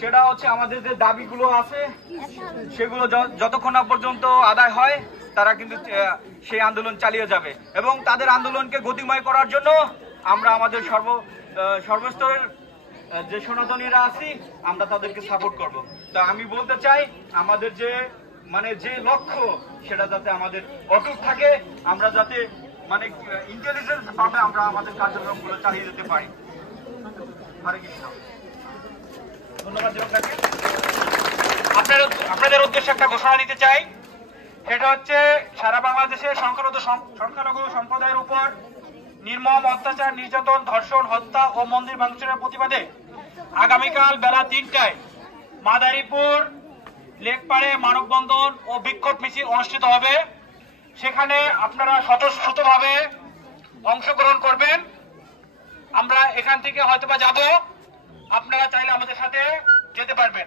সেটা হচ্ছে আমাদের যে দাবিগুলো আছে সেগুলো যতক্ষণ না পর্যন্ত আদায় হয় তারা কিন্তু সেই আন্দোলন চালিয়ে যাবে এবং তাদের আন্দোলনকে গতিময় করার জন্য আমরা আমাদের সর্বস্তরের যে সনাতনীরা আছি আমরা তাদেরকে সাপোর্ট করব। তা আমি বলতে চাই আমাদের যে লক্ষ্য সেটা যাতে আমাদের অটুট থাকে, আমরা যাতে ইন্টেলিজেন্স ভাবে আমরা আমাদের কার্যক্রমগুলো চালিয়ে যেতে পারি। হরে কৃষ্ণ। ধন্যবাদ আপনাকে। আপনাদের উদ্দেশ্যে একটা ঘোষণা দিতে চাই। এটা হচ্ছে সারা বাংলাদেশের সংখ্যালঘু সম্প্রদায়ের উপর নির্মম অত্যাচার, নির্যাতন, ধর্ষণ, হত্যা ও মন্দির ভাঙচুরের প্রতিবাদে আগামীকাল বেলা 3টায় মাদারীপুর লেকপাড়ে মানববন্ধন ও বিক্ষোভ মিছিল অনুষ্ঠিত হবে। সেখানে আপনারা স্বতঃস্ফূর্তভাবে অংশগ্রহণ করবেন। আমরা এখান থেকে হয়তোবা যাব, আপনারা চাইলে আমাদের সাথে যেতে পারবেন।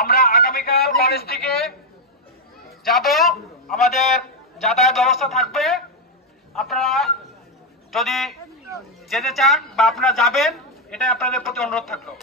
আমরা আগামীকাল কলেজ থেকে যাব, আমাদের যাতায়াত ব্যবস্থা থাকবে। আপনারা যদি যেতে চান বা আপনারা যাবেন, এটা আপনাদের প্রতি অনুরোধ থাকলো।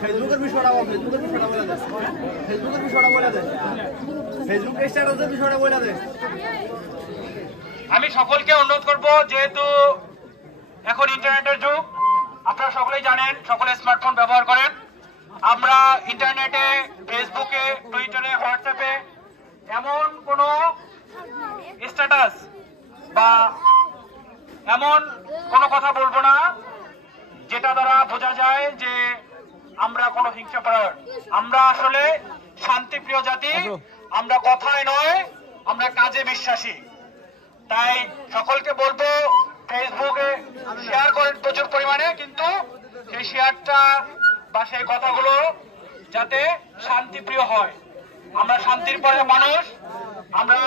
ফেসবুকের বিষয়টা বলে দেয়। ফেসবুকের স্ট্যাটাসের বিষয়টা বলে দেয়। আমি সকলকে অনুরোধ করব, যেহেতু এখন ইন্টারনেটের যুগ, আপনারা সকলেই জানেন, সকলে স্মার্টফোন ব্যবহার করেন। আমরা ইন্টারনেটে, ফেসবুকে, টুইটারে, হোয়াটসঅ্যাপে এমন কোন স্ট্যাটাস বা এমন কোনো কথা বলবো না যেটা দ্বারা বোঝা যায় যে আমরা কোনো হিংসাপরায়ণ। আমরা আসলে শান্তিপ্রিয় জাতি। আমরা কথায় নয়, আমরা কাজে বিশ্বাসী। তাই সকলকে বলবো, ফেসবুকে শেয়ার করেন প্রচুর পরিমাণে, কিন্তু সেই শেয়ারটা বা সেই কথাগুলো যাতে শান্তিপ্রিয় হয়। আমরা শান্তির পরে মানুষ। আমরা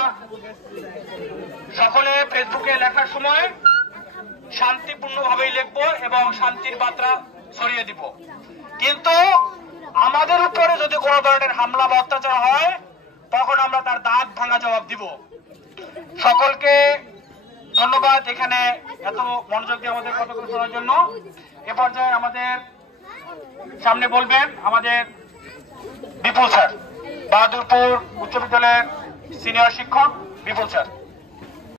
সকলে ফেসবুকে লেখার সময় শান্তিপূর্ণভাবেই লিখবো এবং শান্তির বার্তা ছড়িয়ে দিব। কিন্তু আমাদের উপরে যদি কোনো ধরনের হামলা বা অত্যাচার হয়, তখন আমরা তার দাঁত ভাঙা জবাব দিব। সকলকে ধন্যবাদ এখানে এত মনোযোগ দিয়ে আমাদের কথাগুলো শোনার জন্য। এ পর্যায়ে আমাদের সামনে বলবেন আমাদের বিপুল স্যার, বাহাদুরপুর উচ্চ বিদ্যালয়ের সিনিয়র শিক্ষক বিপুল স্যার।